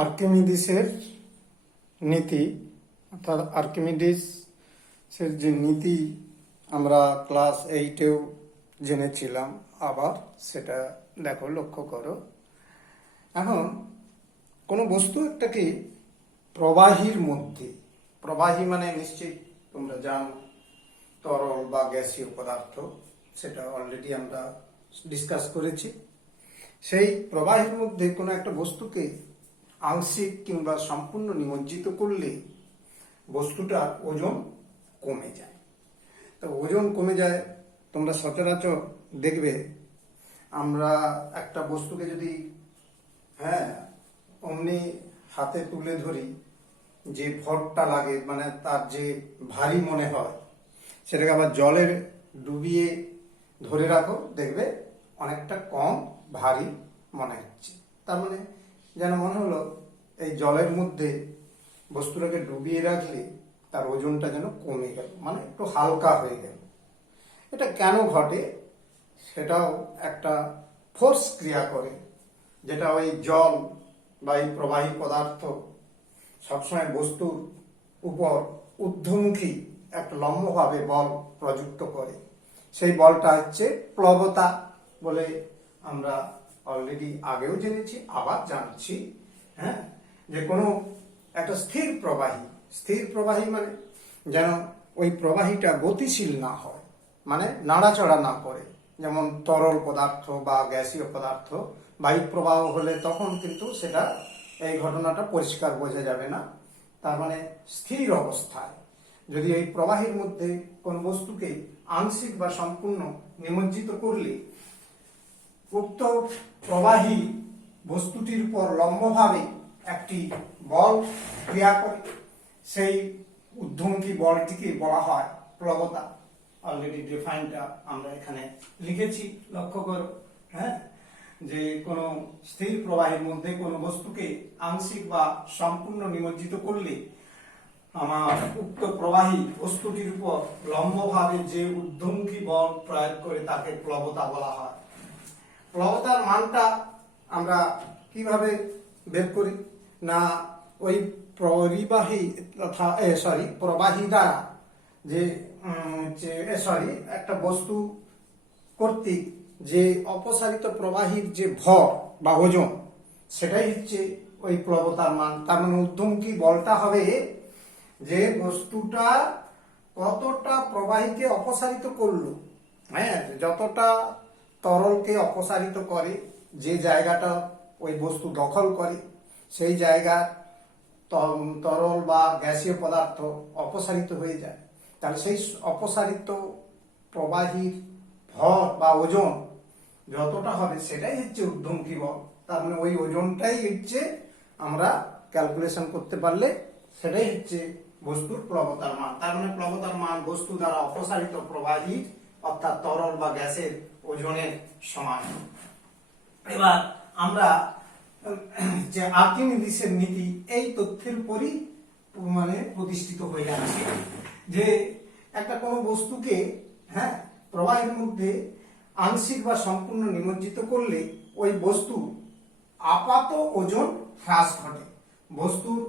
আর্কিমিডিসের নীতি, অর্থাৎ আর্কিমিডিসের যে নীতি আমরা ক্লাস 8-এও জেনেছিলাম, আবার সেটা দেখো, লক্ষ্য করো। এখন কোনো বস্তু একটাকে প্রবাহীর মধ্যে, প্রবাহী মানে নিশ্চিত তোমরা জানো তরল বা গ্যাসীয় পদার্থ, সেটা অলরেডি আমরা ডিসকাস করেছি। সেই প্রবাহের মধ্যে কোনো একটা বস্তুকে আংশিক কিংবা সম্পূর্ণ নিমজ্জিত করলে বস্তুটার ওজন কমে যায়। তো ওজন কমে যায়, তোমরা সচরাচর দেখবে আমরা একটা বস্তুকে যদি অমনি হাতে তুলে ধরি, যে ভরটা লাগে, মানে তার যে ভারী মনে হয়, সেটাকে আবার জলে ডুবিয়ে ধরে রাখো, দেখবে অনেকটা কম ভারী মনে হচ্ছে। তার মানে যেন মনে হলো এই জলের মধ্যে বস্তুটাকে ডুবিয়ে রাখলে তার ওজনটা যেন কমে গেল, মানে একটু হালকা হয়ে গেল। এটা কেন ঘটে? সেটাও একটা ফোর্স ক্রিয়া করে, যেটা ওই জল বা এই প্রবাহী পদার্থ সবসময় বস্তুর উপর ঊর্ধ্বমুখী একটা লম্বভাবে বল প্রযুক্ত করে। সেই বলটা হচ্ছে প্লবতা বলে আমরা অলরেডি আগেও জেনেছি, আবার জানছি। যে কোনো একটা স্থির প্রবাহী মানে যেন ওই প্রবাহীটা গতিশীল না হয়, মানে নাড়াচড়া না করে। যেমন তরল পদার্থ বা গ্যাসীয় পদার্থ বায়ু প্রবাহ হলে তখন কিন্তু সেটা, এই ঘটনাটা পরিষ্কার বোঝা যাবে না। তার মানে স্থির অবস্থায় যদি এই প্রবাহের মধ্যে কোন বস্তুকে আংশিক বা সম্পূর্ণ নিমজ্জিত করলে উক্ত প্রবাহী বস্তুটির উপর লম্বভাবে একটি বল ক্রিয়া করে, সেই ঊর্ধ্বমুখী বলটিকে বলা হয় প্লবতা। অলরেডি ডিফাইনটা আমরা এখানে লিখেছি, লক্ষ্য করো। যে কোনো স্থির প্রবাহের মধ্যে কোনো বস্তুকে আংশিক বা সম্পূর্ণ নিমজ্জিত করলে আমার উক্ত প্রবাহী বস্তুটির উপর লম্বভাবে যে ঊর্ধ্বমুখী বল প্রয়োগ করে তাকে প্লবতা বলা হয়। প্লবতার মানটা আমরা কিভাবে বের করি? না, ওই প্রবাহী দ্বারা যে একটা বস্তু কর্তৃক যে অপসারিত প্রবাহীর যে ভর বা ওজন, সেটাই হচ্ছে ওই প্লবতার মান। তার মানে ঊর্ধ্বমুখী বলটা হবে যে বস্তুটা কতটা প্রবাহীকে অপসারিত করলো। যতটা তরলকে অপসারিত করে, যে জায়গাটা ওই বস্তু দখল করে, সেই জায়গার তরল বা গ্যাসীয় পদার্থ অপসারিত হয়ে যায়। তাহলে সেই অপসারিত প্রবাহীর ভর বা ওজন যতটা হবে সেটাই হচ্ছে ঊর্ধ্বমুখী বল। তার মানে ওই ওজনটাই হচ্ছে আমরা ক্যালকুলেশন করতে পারলে সেটাই হচ্ছে বস্তুর প্লবতার মান। তার মানে প্লবতার মান বস্তু দ্বারা অপসারিত প্রবাহী অর্থাৎ তরল বা গ্যাসের ওজনের সমান। এবার আমরা যে আর্কিমিডিসের নীতি, এই তথ্যের উপরই প্রতিষ্ঠিত হয়ে যাচ্ছে যে একটা কোনো বস্তুকে প্রবাহের মধ্যে আংশিক বা সম্পূর্ণ নিমজ্জিত করলে ওই বস্তু আপাত ওজন হ্রাস ঘটে, বস্তুর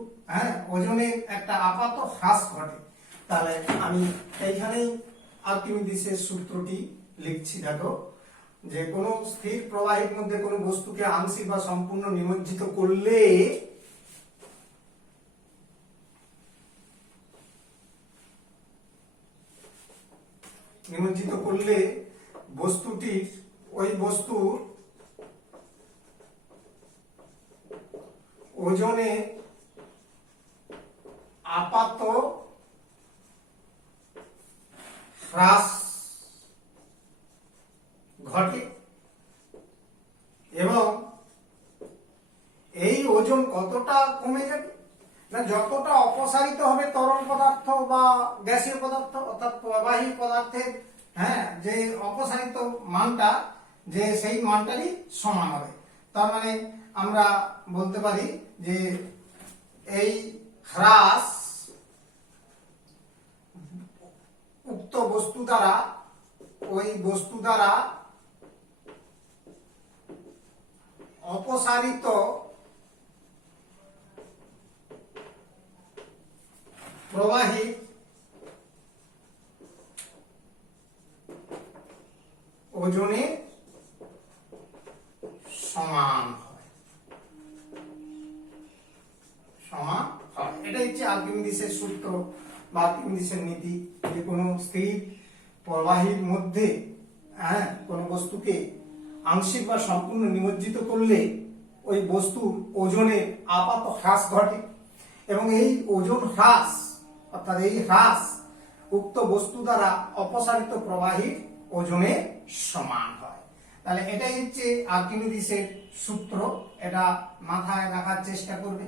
ওজনের একটা আপাত হ্রাস ঘটে। তাহলে আমি এইখানেই আর্কিমিডিসের সূত্রটি লিখছি, দেখো। যে কোনো স্থির প্রবাহের মধ্যে কোনো বস্তুকে আংশিক বা সম্পূর্ণ নিমজ্জিত করলে বস্তুটির ওই বস্তুর ওজনে আপাত হ্রাস ঘটে, এবং এই ওজন কতটা কমে যাবে না, যতটা অপসারিত হবে তরল পদার্থ বা গ্যাসীয় পদার্থ, অর্থাৎ প্রবাহী পদার্থের যে অপসারিত মানটা, যে সেই মানটারই সমান হবে। তার মানে আমরা বলতে পারি যে এই হ্রাস উক্ত বস্তু দ্বারা ওই বস্তু দ্বারা অপসারিত প্রবাহী ওজনে সমান হয়, সমান হয়। এটা হচ্ছে আর্কিমিডিসের সূত্র বা আর্কিমিডিসের নীতি, যে কোনো স্থির প্রবাহীর মধ্যে কোনো বস্তুকে আংশিক বা সম্পূর্ণ নিমজ্জিত করলে ওই বস্তুর ওজনের আপাত হ্রাস ঘটে, এবং এই ওজন হ্রাস অর্থাৎ এই হ্রাস উক্ত বস্তু দ্বারা অপসারিত প্রবাহীর ওজনে সমান হয়। তাহলে এটাই হচ্ছে আর্কিমিডিসের সূত্র, এটা মাথায় রাখার চেষ্টা করবে।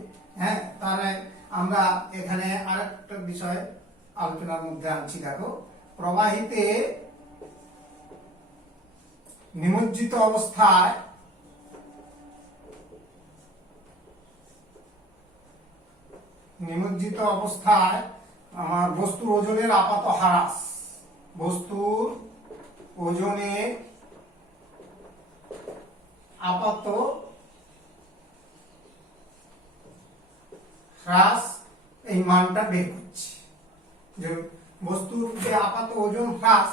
তাহলে আমরা এখানে আরেকটা বিষয় আলোচনার মধ্যে আনছি। দেখো, প্রবাহীতে নিমজ্জিত অবস্থায় আমার বস্তুর ওজনের আপাত হ্রাস, বস্তুর ওজনের আপাত হ্রাস, এই মানটা বের করছি। যে বস্তুর যে আপাত ওজন হ্রাস,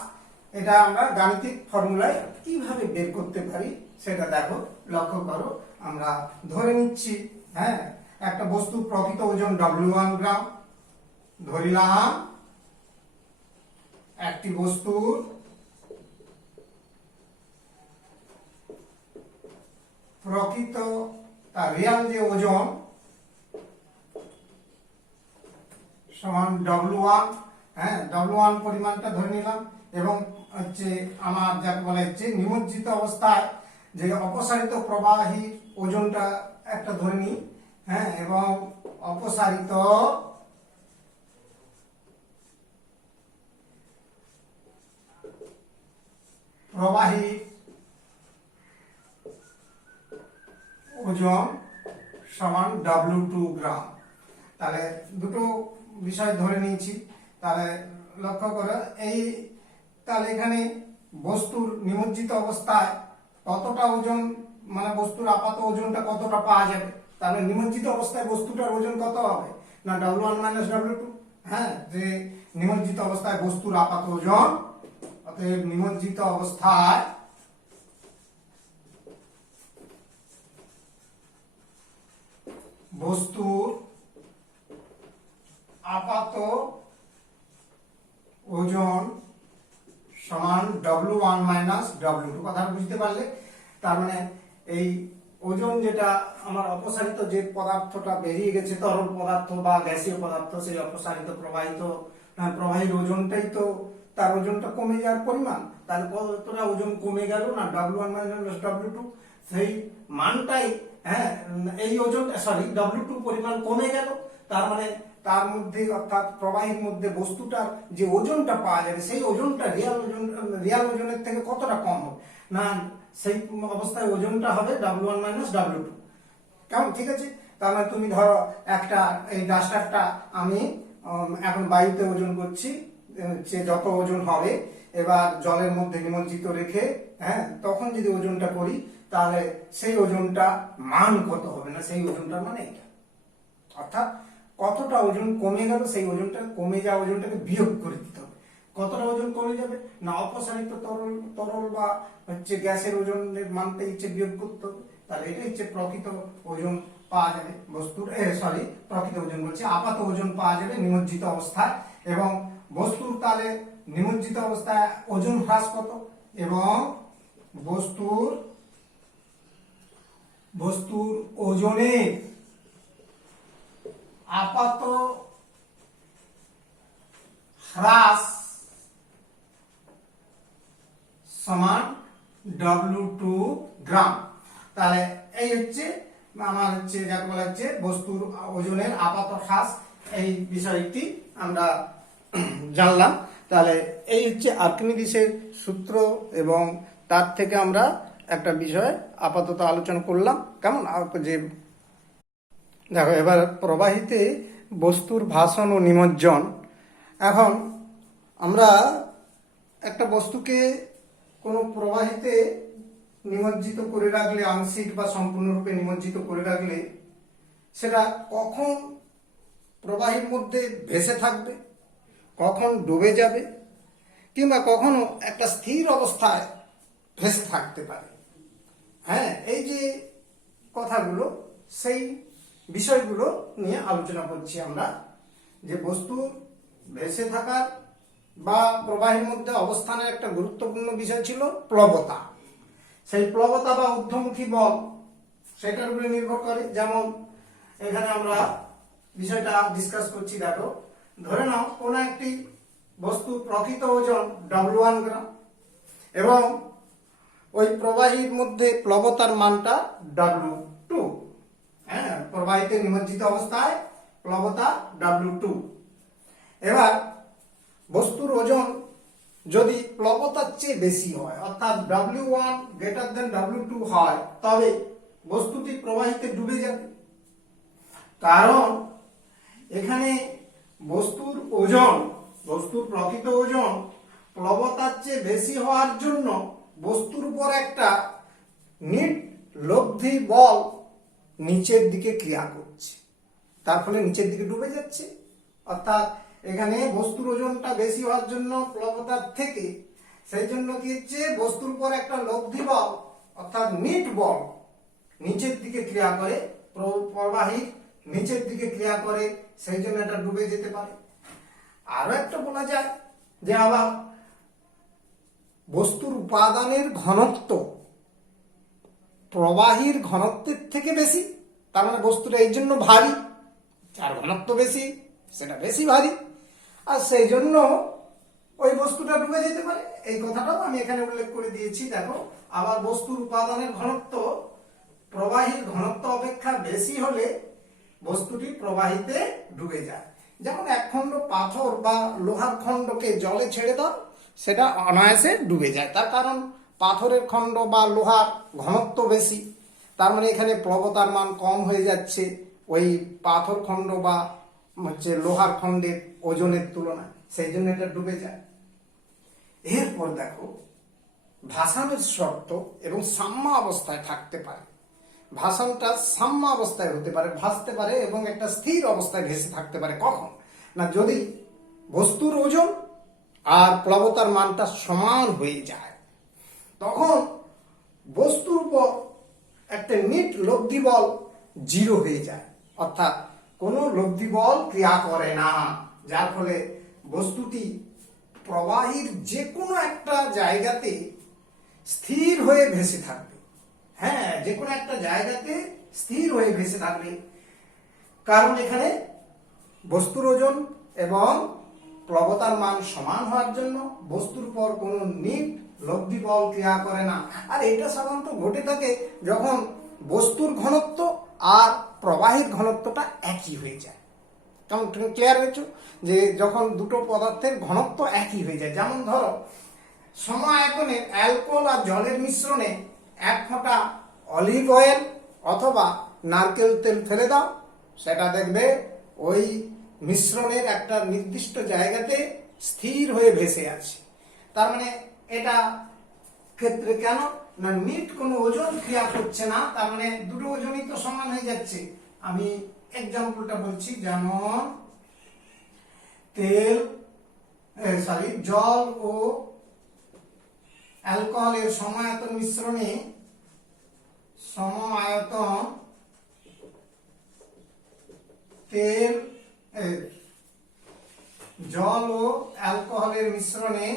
এটা আমরা গাণিতিক ফর্মুলায় কিভাবে বের করতে পারি সেটা দেখো, লক্ষ্য করো। আমরা ধরে নিচ্ছি একটা বস্তুর প্রকৃত ওজন W1 গ্রাম, ধরিলাম একটি বস্তুর প্রকৃত তার রিয়াল যে ওজন সমান W1, W1 পরিমাণটা ধরে নিলাম, এবং হচ্ছে আমার যাকে বলা হচ্ছে নিমজ্জিত অবস্থায় যে অপসারিত প্রবাহীর ওজনটা একটা ধরে নিই, এবং অপসারিত প্রবাহীর ওজন সমান W2 গ্রাম। তাহলে দুটো বিষয় ধরে নিয়েছি। তাহলে লক্ষ্য করো, তাহলে এখানে বস্তুর নিমজ্জিত অবস্থায় কতটা ওজন, মানে বস্তুর আপাত ওজনটা কতটা পাওয়া যাবে। তাহলে নিমজ্জিত অবস্থায় বস্তুটার ওজন কত হবে না W1 মাইনাস W2। যে নিমজ্জিত অবস্থায় বস্তুর আপাত ওজন, অতএব নিমজ্জিত অবস্থায় বস্তুর আপাত ওজন সমান W1 মাইনাস W2। কথা বুঝতে পারলে? তার মানে এই ওজন যেটা আমার অপসারিত যে পদার্থটা বেরিয়ে গেছে, তরল পদার্থ বা গ্যাসীয় পদার্থ, সেই অপসারিত প্রবাহীর ওজনটাই তো তার ওজনটা কমে যাওয়ার পরিমাণ। তাহলে কতটা ওজন কমে গেল না W1 মাইনাস W2, সেই মানটাই এই ওজন W2 পরিমাণ কমে গেল। তার মানে তার মধ্যে অর্থাৎ প্রবাহীর মধ্যে বস্তুটার যে ওজনটা পাওয়া যাবে, সেই ওজনটা রিয়াল ওজনের থেকে কতটা কম হবে না, সেই অবস্থায় ওজনটা হবে W1 মাইনাস W2। কেমন? ঠিক আছে। তার মানে তুমি ধরো একটা এই ডাস্টারটা আমি এখন বায়ুতে ওজন করছি, সে যত ওজন হবে, এবার জলের মধ্যে নিমজ্জিত রেখে তখন যদি ওজনটা করি, তাহলে সেই ওজনটা মান কত হবে না, সেই ওজনটা মানে এটা, অর্থাৎ কতটা ওজন কমে গেল, সেই ওজনটা কমে যাওয়া ওজনটাকে বিয়োগ করে দিতে হবে। কতটা ওজন কমে যাবে না অপসারিত তরল বা হচ্ছে গ্যাসের ওজনের মানটা হচ্ছে বিয়োগ করতে হবে। তাহলে এটা হচ্ছে প্রকৃত ওজন পাওয়া যাবে বস্তুর, প্রকৃত ওজন বলছে আপাত ওজন পাওয়া যাবে নিমজ্জিত অবস্থায়। এবং বস্তুর তাহলে নিমজ্জিত অবস্থায় ওজন হ্রাস কত, এবং বস্তুর ওজনের আপাত হ্রাস সমান W2 গ্রাম। তাহলে এই হচ্ছে আমার যাকে বলা হচ্ছে বস্তুর ওজনের আপাত হ্রাস, এই বিষয়টি আমরা জানলাম। তাহলে এই হচ্ছে আর্কিমিডিসের সূত্র, এবং তার থেকে আমরা একটা বিষয় আপাতত আলোচনা করলাম। কেমন? যে দেখো, এবার প্রবাহীতে বস্তুর ভাসন ও নিমজ্জন। এখন আমরা একটা বস্তুকে কোনো প্রবাহীতে নিমজ্জিত করে রাখলে, আংশিক বা সম্পূর্ণরূপে নিমজ্জিত করে রাখলে, সেটা কখন প্রবাহীর মধ্যে ভেসে থাকবে, কখন ডুবে যাবে, কিংবা কখনো একটা স্থির অবস্থায় ভেসে থাকতে পারে। হ্যাঁ, এই যে কথাগুলো, সেই বিষয়গুলো নিয়ে আলোচনা করছি আমরা, যে বস্তুর ভেসে থাকার বা প্রবাহের মধ্যে অবস্থানের একটা গুরুত্বপূর্ণ বিষয় ছিল প্লবতা। সেই প্লবতা বা ঊর্ধ্বমুখী বল সেটার উপরে নির্ভর করে। যেমন এখানে আমরা বিষয়টা ডিসকাস করছি, দেখো, ধরে নাও কোনো একটি বস্তুর প্রকৃত ওজন W1 গ্রাম এবং ওই প্রবাহীর মধ্যে প্লবতার মানটা W2। হ্যাঁ, প্রবাহিতে নিমজ্জিত অবস্থায় প্লবতা W2। এবার বস্তুর ওজন যদি প্লবতার চেয়ে বেশি হয়, অর্থাৎ W1 গ্রেটার দেন W2 হয়, তবে বস্তুটি প্রবাহিতে ডুবে যাবে। কারণ এখানে বস্তুর ওজন, বস্তুর প্রকৃত ওজন প্লবতার চেয়ে বেশি হওয়ার জন্য বস্তুর উপর একটা নিট লব্ধি বল নিচের দিকে ক্রিয়া করছে, তার ফলে নিচের দিকে ডুবে যাচ্ছে। অর্থাৎ এখানে বস্তুর ওজনটা বেশি হওয়ার জন্য প্লবতার থেকে, সেই জন্য কি হচ্ছে, বস্তুর উপর একটা লব্ধি বল অর্থাৎ নিট বল নিচের দিকে ক্রিয়া করে, প্রবাহী নিচের দিকে ক্রিয়া করে, সেই জন্য এটা ডুবে যেতে পারে। আরো একটা বলা যায় যে আবার বস্তুর উপাদানের ঘনত্ব প্রবাহীর ঘনত্বের থেকে বেশি, তার মানে বস্তুটা এই জন্য ভারী, যার ঘনত্ব বেশি সেটা বেশি ভারী, আর সেই জন্য ওই বস্তুটা ডুবে যেতে পারে। এই কথাটাও আমি এখানে উল্লেখ করে দিয়েছি। দেখো, আবার বস্তুর উপাদানের ঘনত্ব প্রবাহীর ঘনত্ব অপেক্ষা বেশি হলে বস্তুটি প্রবাহিতে ডুবে যায়। যেমন এক খণ্ড পাথর বা লোহার খণ্ডকে জলে ছেড়ে দাও, সেটা অনায়াসে ডুবে যায়। তার কারণ পাথরের খণ্ড বা লোহার ঘনত্ব বেশি, তার মানে এখানে প্লবতার মান কম হয়ে যাচ্ছে ওই পাথর খণ্ড বা লোহার খণ্ডের ওজনের তুলনায়, সেই জন্য এটা ডুবে যায়। এরপর দেখো, ভাসানের শর্ত এবং সাম্য অবস্থায় থাকতে পারে। ভাসানটা সাম্য অবস্থায় হতে পারে, ভাসতে পারে এবং একটা স্থির অবস্থায় ভেসে থাকতে পারে। কখন না, যদি বস্তুর ওজন আর প্লবতার মানটা সমান হয়ে যায়, তখন বস্তুর উপর একটা নিট লব্ধি বল 0 হয়ে যায়, অর্থাৎ কোনো লব্ধি বল ক্রিয়া করে না, যার ফলে বস্তুটি প্রবাহীর যে কোনো একটা জায়গাতে স্থির হয়ে ভেসে থাকবে। হ্যাঁ, যে কোনো একটা জায়গাতে স্থির হয়ে ভেসে থাকবে, কারণ এখানে বস্তুর ওজন এবং প্লবতার মান সমান হওয়ার জন্য বস্তুর উপর কোনো নিট লব্ধি বল ক্রিয়া করে না। আর এটা সাধারণত ঘটে থাকে যখন বস্তুর ঘনত্ব আর প্রবাহীর ঘনত্বটা একই হয়ে যায়। কেমন ক্লিয়ার হয়েছে? যে যখন দুটো পদার্থের ঘনত্ব একই হয়ে যায়, যেমন ধরো সম আয়তনে অ্যালকোহল আর জলের মিশ্রণে 1 ফোঁটা অলিভ অয়েল অথবা নারকেল তেল ফেলে দাও, সেটা দেখবে ওই মিশ্রণের একটা নির্দিষ্ট জায়গাতে স্থির হয়ে ভেসে আছে। তার মানে এটা ক্ষেত্রে কেন না, নিট কোনো ওজন ক্রিয়া করছে না, তার মানে দুটো ওজনই তো সমান হয়ে যাচ্ছে। আমি এক্সাম্পলটা বলছি, যেমন জল ও অ্যালকোহলের সম আয়তন মিশ্রণে সম আয়তন তেল জল ও অ্যালকোহলের মিশ্রণে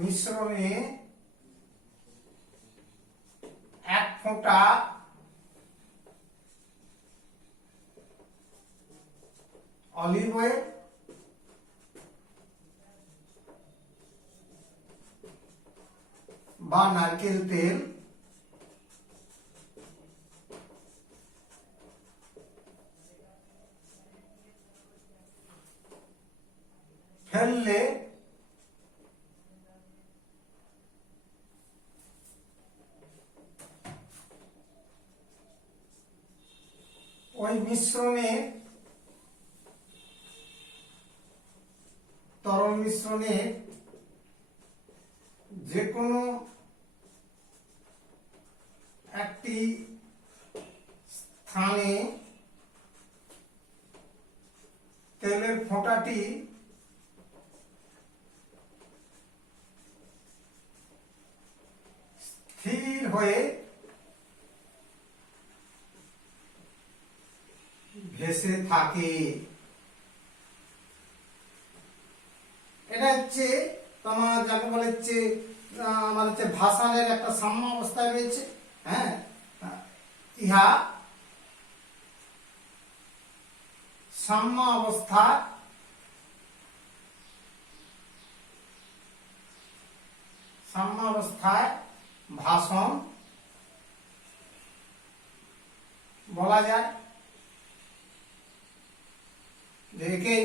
মিশ্রণে 1 ফোঁটা অলিভ অয়েল বা নারকেল তেল ফেললে ওই মিশ্রণে, তরল মিশ্রণে যে কোনো একটি একটি স্থানে তেলের ফোঁটাটি স্থির হয়ে ভেসে থাকে। এটা হচ্ছে তোমার যাকে বলে হচ্ছে আমার হচ্ছে ভাষণের একটা সাম্য অবস্থায় রয়েছে। হ্যাঁ, ইহা সাম্য অবস্থায় ভাষণ বলা যায়। একেই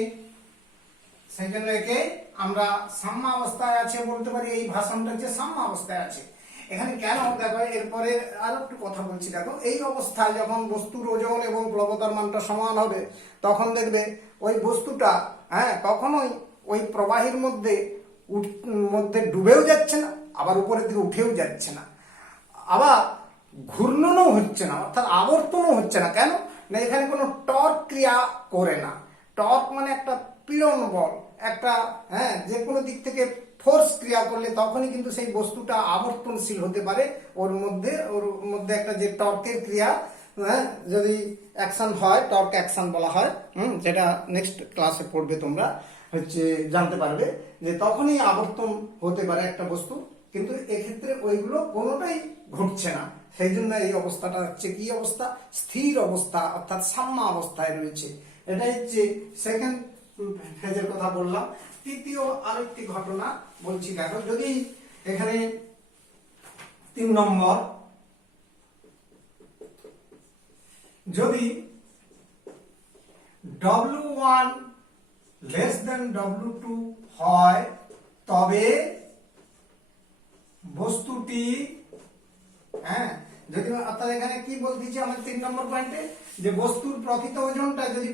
সেই জন্য একে আমরা সাম্য অবস্থায় আছে বলতে পারি। এই ভাষণটা হচ্ছে সাম্য অবস্থায় আছে। এখানে কেন দেখো, এরপরে আরো একটু কথা বলছি। দেখো, এই অবস্থায় যখন বস্তুর ওজন এবং প্লবতার মানটা সমান হবে, তখন দেখবে ওই বস্তুটা কখনোই ওই প্রবাহীর মধ্যে ডুবেও যাচ্ছে না, আবার উপরের দিকে উঠেও যাচ্ছে না, আবার ঘূর্ণনও হচ্ছে না, অর্থাৎ আবর্তনও হচ্ছে না। কেন না, এখানে কোনো টর্ক ক্রিয়া করে না। টর্ক মানে একটা পীড়ন বল, একটা যে কোনো দিক থেকে ফোর্স ক্রিয়া করলে তখনই কিন্তু সেই বস্তুটা আবর্তনশীল হতে পারে। ওর মধ্যে একটা যে টর্কের ক্রিয়া, যদি অ্যাকশন হয়, টর্ক অ্যাকশন বলা হয়। যেটা নেক্সট ক্লাসে পড়বে, তোমরা জানতে পারবে যে তখনই আবর্তন হতে পারে একটা বস্তু। কিন্তু এক্ষেত্রে ওইগুলো কোনোটাই ঘটছে না। সেই জন্য এই অবস্থাটা হচ্ছে কি অবস্থা? স্থির অবস্থা, অর্থাৎ সাম্য অবস্থায় রয়েছে। এটাই হচ্ছে সেকেন্ড ফেজের কথা বললাম। তৃতীয় আরেকটি ঘটনা বলছি। দেখো, যদি এখানে 3 নম্বর, যদি W1 লেস দেন W2 হয়, তবে বস্তুটি যদি, অর্থাৎ এখানে কি বলতেছি আমার 3 নম্বর পয়েন্টে, যে বস্তুর প্রকৃত ওজনটা যদি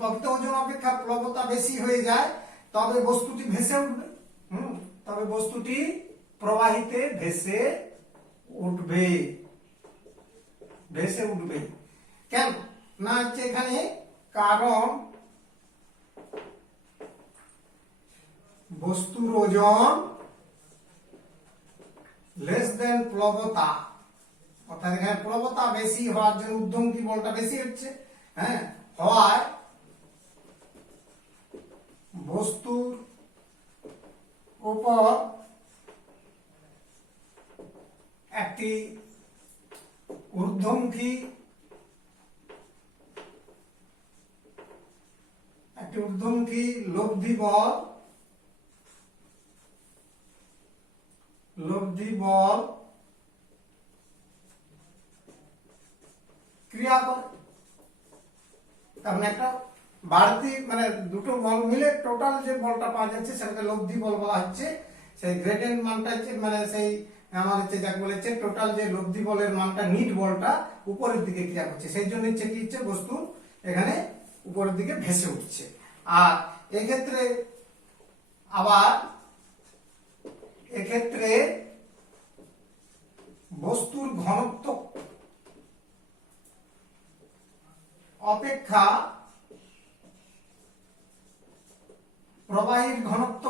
প্রকৃত ওজন অপেক্ষা প্লবতা বেশি হয়ে যায়, তবে বস্তুটি ভেসে উঠবে। তবে বস্তুটি প্রবাহিতে ভেসে উঠবে। কেন না হচ্ছে এখানে, কারণ বস্তুর ওজন লেস দেন প্লবতা, অর্থাৎ এখানে প্লবতা বেশি হওয়ার জন্য ঊর্ধ্বমুখী বলটা বেশি হচ্ছে। হওয়ায় বস্তুর উপর একটি ঊর্ধ্বমুখী লব্ধি বল ক্রিয়া করে। তার মানে একটা বাড়তি, মানে দুটো বল মিলে টোটাল যে বলটা পাওয়া যাচ্ছে সেটাকে লব্ধি বল বলা হচ্ছে। সেই গ্রেডেন্ট মানটা হচ্ছে, মানে সেই আমার হচ্ছে যাকে বলেছে টোটাল যে লব্ধি বলের মানটা, নিট বলটা উপরের দিকে ক্রিয়া করছে। সেই জন্য হচ্ছে কি হচ্ছে, বস্তু এখানে উপরের দিকে ভেসে উঠছে। আর এক্ষেত্রে বস্তুর ঘনত্ব অপেক্ষা প্রবাহীর ঘনত্ব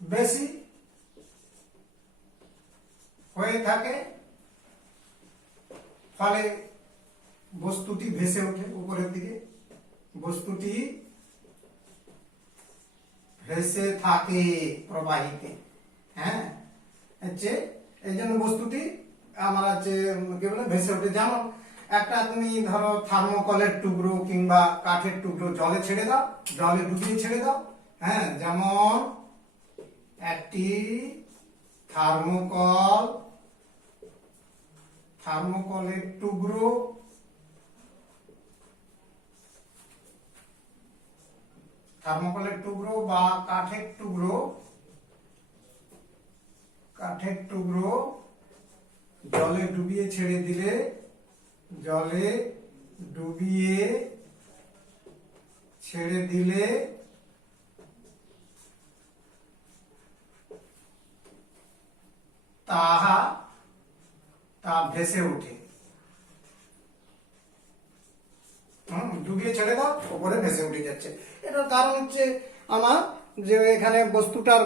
বেশি হয়ে থাকে, ফলে বস্তুটি ভেসে ওঠে উপরের দিকে। বস্তুটি ভেসে থাকে প্রবাহীতে। এই জন্য বস্তুটি আমার কি বলে ভেসে ওঠে। যেমন একটা তুমি ধরো থার্মোকলের টুকরো কিংবা কাঠের টুকরো জলে ছেড়ে দাও, জলে ডুবিয়ে ছেড়ে দাও। যেমন একটি থার্মোকলের টুকরো বা কাঠের টুকরো জলে ডুবিয়ে ছেড়ে দিলে, তাহা তা ভেসে ওঠে। ডুবিয়ে ছেড়ে দাও, ওপরে ভেসে উঠে যাচ্ছে। এটার কারণ হচ্ছে আমার যে এখানে বস্তুটার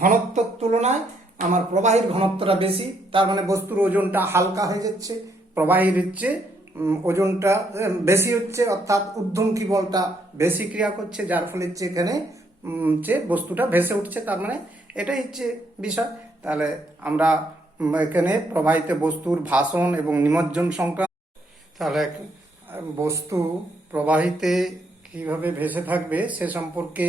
ঘনত্বের তুলনায় আমার প্রবাহীর ঘনত্বটা বেশি, তার মানে বস্তুর ওজনটা হালকা হয়ে যাচ্ছে, প্রবাহীর হচ্ছে ওজনটা বেশি হচ্ছে, অর্থাৎ ঊর্ধ্বমুখী বলটা বেশি ক্রিয়া করছে, যার ফলে হচ্ছে এখানে যে বস্তুটা ভেসে উঠছে। তার মানে এটাই হচ্ছে বিষয়। তাহলে আমরা এখানে প্রবাহিত বস্তুর ভাসন এবং নিমজ্জন সংক্রান্ত, তাহলে বস্তু প্রবাহিতে কিভাবে ভেসে থাকবে সে সম্পর্কে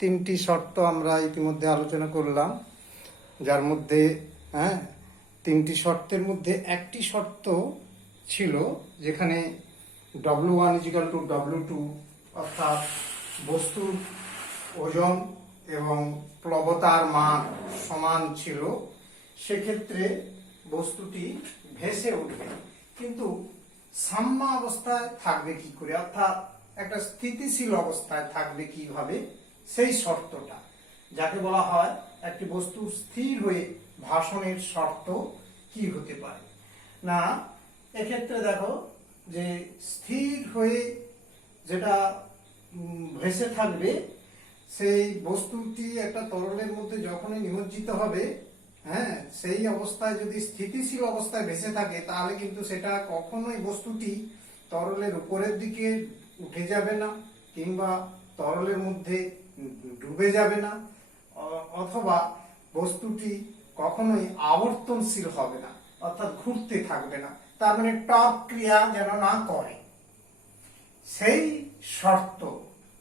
3টি শর্ত আমরা ইতিমধ্যে আলোচনা করলাম, যার মধ্যে 3টি শর্তের মধ্যে একটি শর্ত ছিল যেখানে W1 = W2, অর্থাৎ বস্তুর ওজন এবং প্লবতার মান সমান ছিল, সেক্ষেত্রে বস্তুটি ভেসে উঠবে। কিন্তু সাম্য অবস্থায় থাকবে কি করে, অর্থাৎ একটা স্থিতিশীল অবস্থায় থাকবে কিভাবে, সেই শর্তটা, যাকে বলা হয় একটি বস্তু স্থির হয়ে ভাসনের শর্ত কি হতে পারে। না, এক্ষেত্রে দেখো যে স্থির হয়ে যেটা ভেসে থাকবে, সেই বস্তুটি একটা তরলের মধ্যে যখনই নিমজ্জিত হবে, সেই অবস্থায় যদি স্থিতিশীল অবস্থায় ভেসে থাকে, তাহলে কিন্তু সেটা কখনোই বস্তুটি তরলের উপরের দিকে উঠে যাবে না, কিংবা তরলের মধ্যে ডুবে যাবে না, অথবা বস্তুটি কখনোই আবর্তনশীল হবে না, অর্থাৎ ঘুরতে থাকবে না, তার মানে টর্ক ক্রিয়া যেন না করে, সেই শর্ত,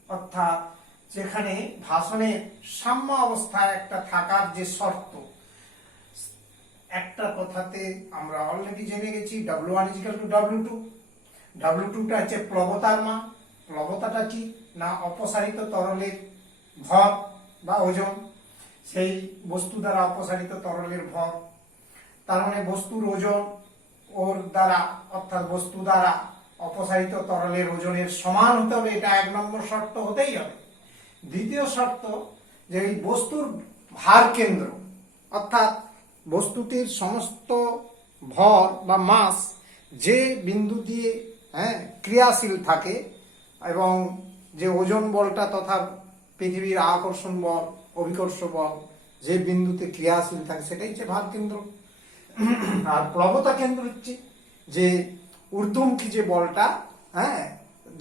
অর্থাৎ যেখানে ভাসনের সাম্য অবস্থায় একটা থাকার যে শর্ত, একটা কথাতে আমরা অলরেডি জেনে গেছি W1 = W2। W2টা হচ্ছে প্লবতার মান। প্লবতাটা কি না, অপসারিত তরলের ভর বা ওজন, সেই বস্তু দ্বারা অপসারিত তরলের ভর। তার মানে বস্তুর ওজন ওর দ্বারা, অর্থাৎ বস্তু দ্বারা অপসারিত তরলের ওজনের সমান হতে হবে, এটা 1 নম্বর শর্ত হতেই হবে। দ্বিতীয় শর্ত যে এই বস্তুর ভার কেন্দ্র, অর্থাৎ বস্তুটির সমস্ত ভর বা মাস যে বিন্দু দিয়ে ক্রিয়াশীল থাকে, এবং যে ওজন বলটা তথা পৃথিবীর আকর্ষণ বল, অভিকর্ষ বল যে বিন্দুতে ক্রিয়াশীল থাকে, সেটাই হচ্ছে ভার কেন্দ্র। আর প্লবতা কেন্দ্র হচ্ছে যে ঊর্ধ্বমুখী যে বলটা,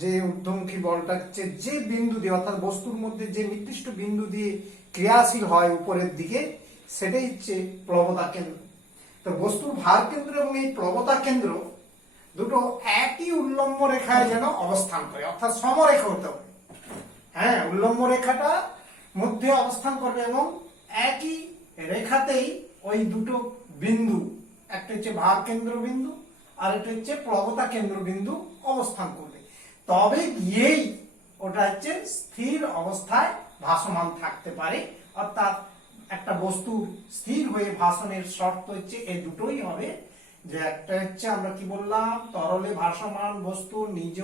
যে ঊর্ধ্বমুখী বলটা হচ্ছে যে বিন্দু দিয়ে, অর্থাৎ বস্তুর মধ্যে যে নির্দিষ্ট বিন্দু দিয়ে ক্রিয়াশীল হয় উপরের দিকে, সেটাই হচ্ছে প্লবতা কেন্দ্র। তো বস্তুর ভার কেন্দ্র এবং এই প্লবতা কেন্দ্র দুটো একই উল্লম্ব রেখায় যেন অবস্থান করে, অর্থাৎ সমরেখা হতে হবে। উল্লম্ব রেখাটা মধ্যে অবস্থান করবে এবং একই রেখাতেই ওই দুটো বিন্দু, একটা হচ্ছে ভার কেন্দ্র বিন্দু আর একটা হচ্ছে প্লবতা কেন্দ্র বিন্দু অবস্থান করবে, তবে গিয়েই ওটা হচ্ছে স্থির অবস্থায় ভাসমান থাকতে পারে। অর্থাৎ একটা বস্তু স্থির হয়ে ভাসনের শর্ত হচ্ছে এই দুটোই হবে, যে একটা হচ্ছে আমরা কি বললাম, তরলে ভাসমান বস্তু নিজ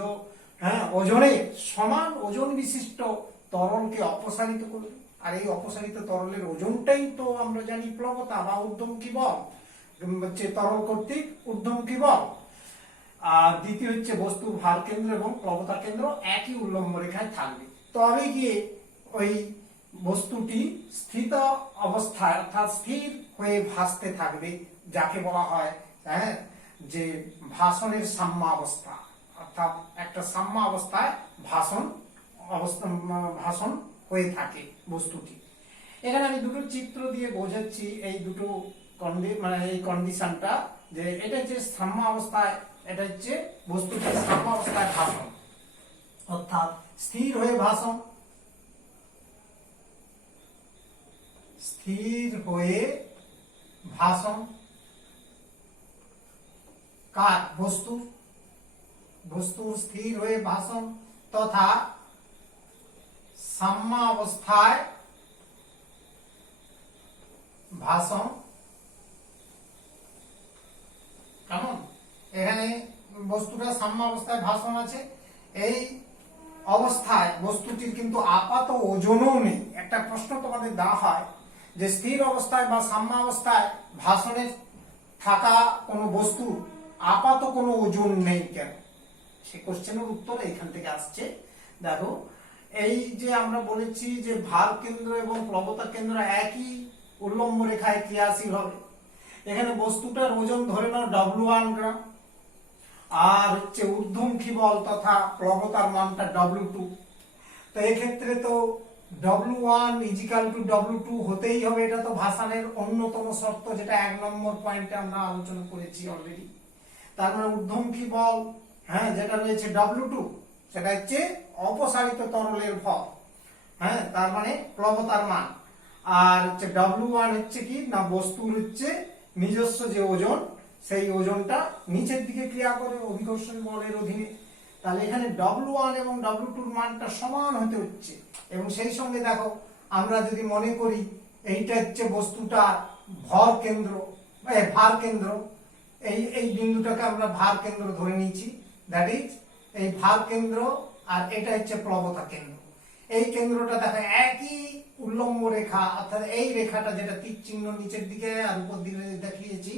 ওজনে সমান ওজন বিশিষ্ট তরলকে অপসারিত করবে, আর এই অপসারিত তরলের ওজনটাই তো আমরা জানি প্লবতা বা ঊর্ধ্বমুখী বল, হচ্ছে তরল কর্তৃক ঊর্ধ্বমুখী বল। আর দ্বিতীয় হচ্ছে বস্তুর ভার কেন্দ্র এবং প্লবতা কেন্দ্র একই উল্লম্ব রেখায় থাকবে, তবে গিয়ে ওই বস্তুটি স্থিত অবস্থায়, অর্থাৎ স্থির হয়ে ভাসতে থাকবে, যাকে বলা হয় যে ভাসনের সাম্য অবস্থা, অর্থাৎ একটা সাম্য অবস্থায় ভাসন হয়ে থাকে বস্তুটি। এখানে আমি দুটো চিত্র দিয়ে বোঝাচ্ছি এই দুটো এই কন্ডিশনটা, যে এটা হচ্ছে সাম্য অবস্থায়, এটা হচ্ছে বস্তুটির সাম্য অবস্থায় ভাসন, অর্থাৎ স্থির হয়ে ভাসন, স্থির হয়ে ভাসন কার, বস্তুর স্থির হয়ে ভাসন তথা সাম্য অবস্থায় ভাসন। কেমন, এখানে বস্তুটা সাম্য অবস্থায় ভাসন আছে, এই অবস্থায় বস্তুটির কিন্তু আপাত ওজনও নেই। একটা প্রশ্ন তোমাদের দেওয়া হয় যে স্থির অবস্থায় বা সাম্যাবস্থায় ভাসনে থাকা কোনো বস্তু আপাত কোনো ওজন নেই কেন? সে কোশ্চেনের উত্তর এখান থেকে আসছে। দেখো, এই যে আমরা বলেছি যে ভার কেন্দ্র এবং প্লবতা কেন্দ্র একই উল্লম্ব রেখায় ক্রিয়াশীল হবে। এখানে বস্তুটার ওজন ধরে নাও W1 গ্রাম, আর হচ্ছে ঊর্ধ্বমুখী বল তথা প্লবতার মানটা W2। তো এক্ষেত্রে তো W1 = W2 হতেই হবে। এটা তো ভাসানের অন্যতম শর্ত, যেটা 1 নম্বর পয়েন্টে আমরা আলোচনা করেছি অলরেডি। তার মানে ঊর্ধ্বমুখী বল, হ্যাঁ, যেটা রয়েছে W2, সেটা হচ্ছে অপসারিত তরলের ভর, হ্যাঁ, তার মানে প্লবতার মান। আর হচ্ছে W1 হচ্ছে কি না, বস্তুর হচ্ছে নিজস্ব যে ওজন, সেই ওজনটা নিচের দিকে ক্রিয়া করে অভিকর্ষণ বলের অধীনে। তাহলে এখানে W1 এবং W2 এর মানটা সমান হতে হচ্ছে। এবং সেই সঙ্গে দেখো, আমরা যদি মনে করি এইটা হচ্ছে বস্তুটা ভর কেন্দ্র, ভার কেন্দ্র, এই বিন্দুটাকে আমরা ভার কেন্দ্র ধরে নিয়েছি, দ্যাট ইজ এই ভার কেন্দ্র, আর এটা হচ্ছে প্লবতা কেন্দ্র। এই কেন্দ্রটা দেখো একই উল্লম্ব রেখা, অর্থাৎ এই রেখাটা যেটা তীর চিহ্ন নিচের দিকে আর উপর দিকে দেখিয়েছি,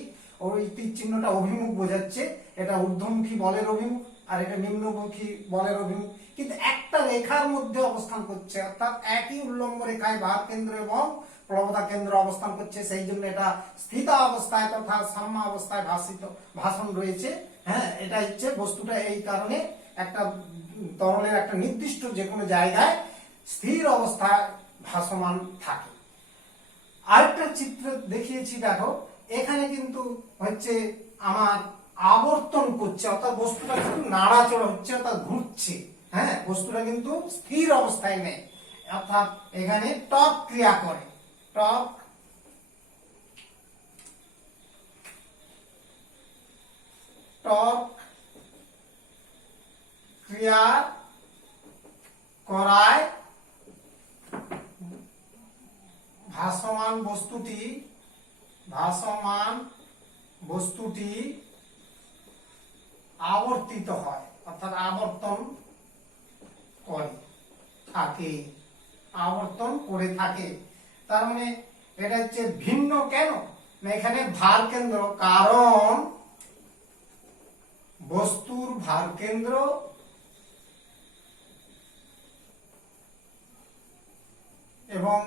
ওই তীর চিহ্নটা অভিমুখ বোঝাচ্ছে। এটা ঊর্ধ্বমুখী বলের অভিমুখ আর এটা নিম্নমুখী বলের অভিমুখ, কিন্তু একটা রেখার মধ্যে অবস্থান করছে, অর্থাৎ একই উল্লম্ব রেখায় ভার কেন্দ্র এবং প্লবতা কেন্দ্র অবস্থান করছে। সেই জন্য এটা স্থিত অবস্থায় তথা সাম্য অবস্থায় ভাসন রয়েছে। হ্যাঁ, এটা হচ্ছে বস্তুটা এই কারণে একটা তরলের একটা নির্দিষ্ট যে কোনো জায়গায় স্থির অবস্থায় ভাসমান থাকে। আরেকটা চিত্র দেখিয়েছি, দেখো এখানে কিন্তু হচ্ছে আমার আবর্তন করছে, অর্থাৎ বস্তুটা কিন্তু নাড়াচড়া হচ্ছে, অর্থাৎ ঘুরছে। হ্যাঁ, বস্তুটা কিন্তু স্থির অবস্থায় নেই, অর্থাৎ এখানে টর্ক ক্রিয়া করে। টর্ক ক্রিয়া করায় ভাসমান বস্তুটি আবর্তিত হয়, অর্থাৎ আবর্তন করে থাকে। তার মানে এটা হচ্ছে ভিন্ন কেন না, এখানে ভার কেন্দ্র, কারণ বস্তুর ভার কেন্দ্র এবং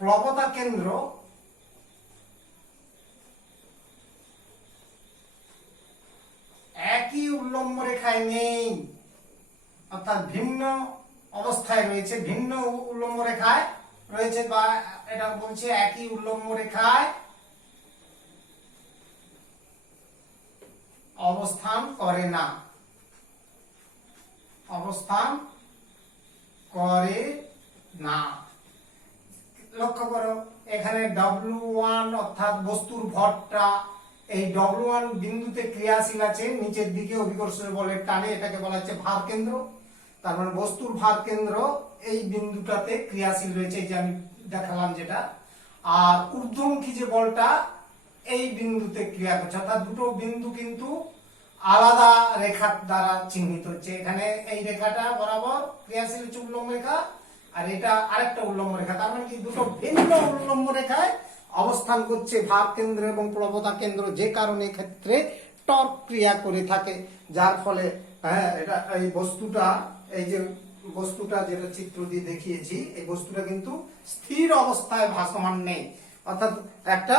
প্লবতা কেন্দ্র একই উল্লম্ব রেখায় নেই, অর্থাৎ ভিন্ন অবস্থায় রয়েছে, ভিন্ন উল্লম্ব রেখায় রয়েছে, বা এটা বলছে একই উল্লম্ব রেখায় অবস্থান করে না, লক্ষ্য করো এখানে W1 অর্থাৎ বস্তুর ভরটা এই W1 বিন্দুতে ক্রিয়াশীল আছে, নিচের দিকে অভিকর্ষণ বলের টানে, এটাকে বলা হচ্ছে ভার কেন্দ্র। তার মানে বস্তুর ভার কেন্দ্র এই বিন্দুটাতে ক্রিয়াশীল রয়েছে, যে আমি দেখালাম যেটা। আর ঊর্ধ্বমুখী যে বলটা এই বিন্দুতে ক্রিয়া করছে, অর্থাৎ দুটো বিন্দু কিন্তু আলাদা রেখা দ্বারা চিহ্নিত হচ্ছে। এখানে এই রেখাটা বরাবর ক্রিয়াশীল হচ্ছে উল্লম্ব রেখা, আর এটা আরেকটা উল্লম্ব রেখা। তার মানে কি দুটো ভিন্ন উল্লম্ব রেখায় অবস্থান করছে ভার কেন্দ্র এবং প্লবতা কেন্দ্র, যে কারণে ক্ষেত্রে টর্ক ক্রিয়া করে থাকে, যার ফলে হ্যাঁ এটা এই বস্তুটা, এই যে বস্তুটা যেটা চিত্র দিয়ে দেখিয়েছি, এই বস্তুটা কিন্তু স্থির অবস্থায় ভাসমান নেই, অর্থাৎ একটা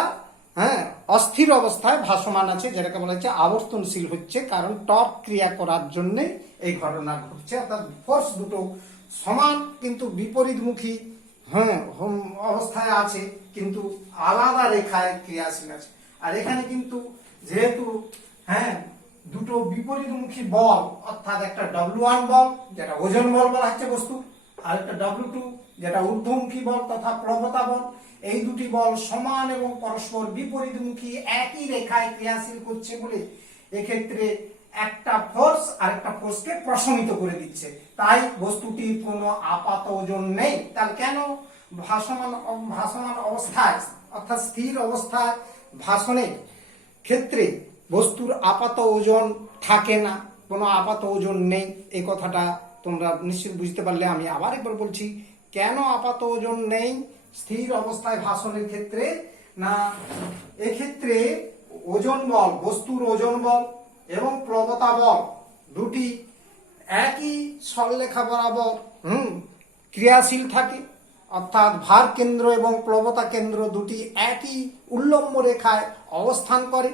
অস্থির অবস্থায় ভাসমান আছে, যেটাকে বলা হচ্ছে আবর্তনশীল হচ্ছে, কারণ টর্ক ক্রিয়া করার জন্য এই ঘটনা ঘটছে। অর্থাৎ ফোর্স দুটো সমান কিন্তু বিপরীতমুখী অবস্থায় আছে, কিন্তু আলাদা রেখায় ক্রিয়াশীল আছে। আর এখানে কিন্তু যেহেতু দুটো বিপরীতমুখী বল, অর্থাৎ একটা W1 বল যেটা ওজন বল বলা হচ্ছে বস্তু, আর একটা W2 যেটা ঊর্ধ্বমুখী বল তথা প্লবতা বল, এই দুটি বল সমান এবং পরস্পর বিপরীতমুখী একই রেখায় ক্রিয়াশীল করছে বলে এক্ষেত্রে একটা ফোর্স আরেকটা ফোর্সকে প্রশমিত করে দিচ্ছে। তাই বস্তুটির কোনো আপাত ওজন নেই। তাহলে কেন ভাসমান অবস্থায় অর্থাৎ স্থির অবস্থায় ভাসনের ক্ষেত্রে বস্তুর আপাত ওজন থাকে না, কোনো আপাত ওজন নেই? এই কথাটা তোমরা নিশ্চয়ই বুঝতে পারলে। আমি আবার একবার বলছি, কেন আপাত ওজন নেই? স্থির অবস্থায় ভাসনের ক্ষেত্রে? না, এক্ষেত্রে ওজন বল, বস্তুর ওজন বল এবং প্লবতা বল দুটি একই সরলরেখা বরাবর ক্রিয়াশীল থাকে, অর্থাৎ ভার কেন্দ্র এবং প্লবতা কেন্দ্র দুটি একই উল্লম্ব রেখায় অবস্থান করে,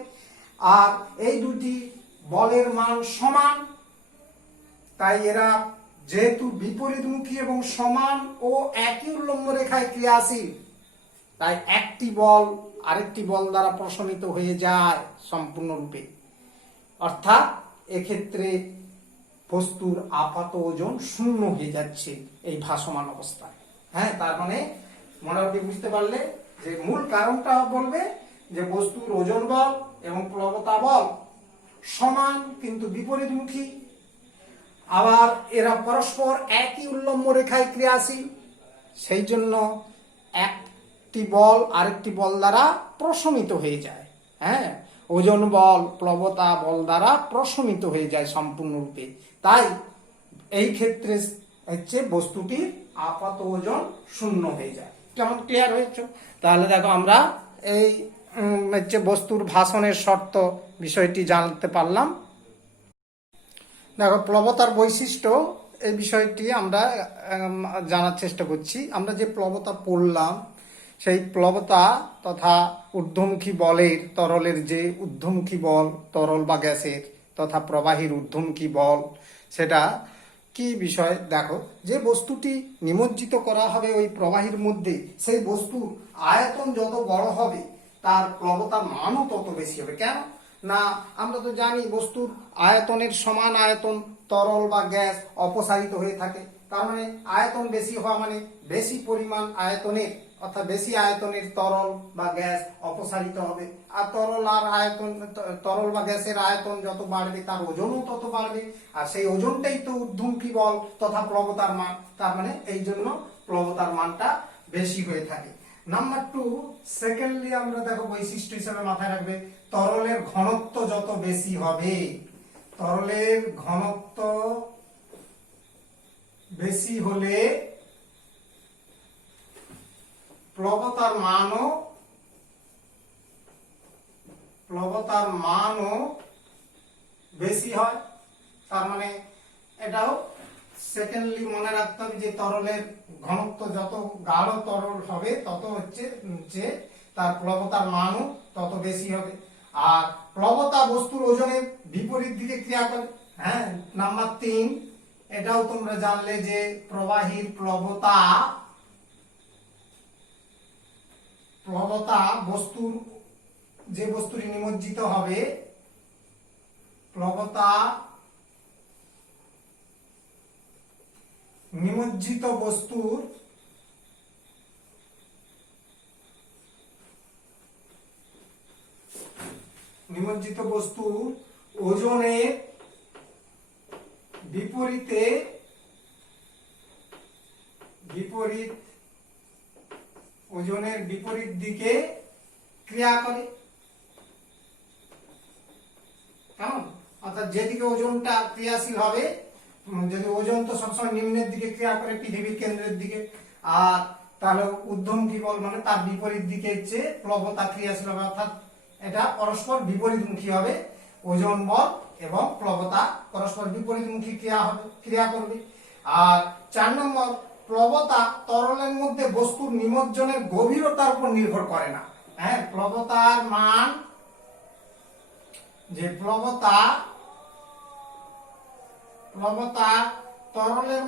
আর এই দুটি বলের মান সমান। তাই এরা যেহেতু বিপরীতমুখী এবং সমান ও একই উল্লম্ব রেখায় ক্রিয়াশীল, তাই একটি বল আরেকটি বল দ্বারা প্রশমিত হয়ে যায় সম্পূর্ণরূপে। অর্থাৎ এক্ষেত্রে বস্তুর আপাত ওজন শূন্য হয়ে যাচ্ছে এই ভাসমান অবস্থায়। হ্যাঁ, তার মানে মোটামুটি বুঝতে পারলে যে মূল কারণটা বলবে যে বস্তুর ওজন বল এবং প্লবতা বল সমান কিন্তু বিপরীতমুখী, আবার এরা পরস্পর একই উল্লম্ব রেখায় ক্রিয়াশীল, সেই জন্য একটি বল আরেকটি বল দ্বারা প্রশমিত হয়ে যায়। হ্যাঁ, ওজন বল প্লবতা বল দ্বারা প্রশমিত হয়ে যায় সম্পূর্ণরূপে। তাই এই ক্ষেত্রে হচ্ছে বস্তুটির আপাত ওজন শূন্য হয়ে যায়। কেমন ক্লিয়ার হয়েছে? তাহলে দেখো আমরা এই হচ্ছে বস্তুর ভাসনের শর্ত বিষয়টি জানতে পারলাম। দেখো, প্লবতার বৈশিষ্ট্য এই বিষয়টি আমরা জানার চেষ্টা করছি। আমরা যে প্লবতা পড়লাম, সেই প্লবতা তথা ঊর্ধ্বমুখী বলের, তরলের যে ঊর্ধ্বমুখী বল তরল বা গ্যাসের তথা প্রবাহীর ঊর্ধ্বমুখী বল, সেটা কি বিষয়? দেখো, যে বস্তুটি নিমজ্জিত করা হবে ওই প্রবাহীর মধ্যে, সেই বস্তুর আয়তন যত বড় হবে তার প্লবতার মানও তত বেশি হবে। কেন না, আমরা তো জানি বস্তুর আয়তনের সমান আয়তন তরল বা গ্যাস অপসারিত হয়ে থাকে। তার মানে আয়তন বেশি হওয়া মানে বেশি পরিমাণ আয়তনের, অর্থাৎ বেশি আয়তনের তরল বা গ্যাস অপসারিত হবে। আর তরল বা গ্যাসের আয়তন যত বাড়বে তার ওজনও তত বাড়বে, আর সেই ওজনটাই তো ঊর্ধ্বমুখী বল তথা প্লবতার মান। তার মানে এই জন্য প্লবতার মানটা বেশি হয়ে থাকে। নাম্বার 2, সেকেন্ডলি আমরা দেখো বৈশিষ্ট্য হিসেবে মাথায় রাখবে, তরলের ঘনত্ব যত বেশি হবে, তরলের ঘনত্ব বেশি হলে প্লবতার মানও বেশি হয়। তার মানে এটাও সেকেন্ডলি মনে রাখতে হবে যে তরলের ঘনত্ব যত গাঢ় তরল হবে তত হচ্ছে যে তার প্লবতার মানও তত বেশি হবে। আর প্লবতা বস্তুর ওজনের বিপরীত দিকে ক্রিয়া করে। হ্যাঁ, নাম্বার 3, এটাও তোমরা জানলে যে প্রবাহীর প্লবতা বস্তুর, যে বস্তুটি নিমজ্জিত হবে, প্লবতা নিমজ্জিত বস্তুর ওজনের বিপরীত দিকে ক্রিয়া করে। কেমন? অর্থাৎ যেদিকে ওজনটা ক্রিয়াশীল হবে, যদি ওজন তো সবসময় নিম্নের দিকে ক্রিয়া করে পৃথিবীর কেন্দ্রের দিকে, আর তাহলে ঊর্ধ্বমুখী বল মানে তার বিপরীত দিকে হচ্ছে প্লবতা ক্রিয়াশীল হবে। অর্থাৎ এটা পরস্পর বিপরীতমুখী হবে, ওজন বল এবং প্লবতা পরস্পর বিপরীতমুখী ক্রিয়া করবে। আর 4 নম্বর, প্লবতা তরলের মধ্যে বস্তুর নিমজ্জনের গভীরতার উপর নির্ভর করে না। হ্যাঁ, প্লবতার মান, যে প্লবতা তরলের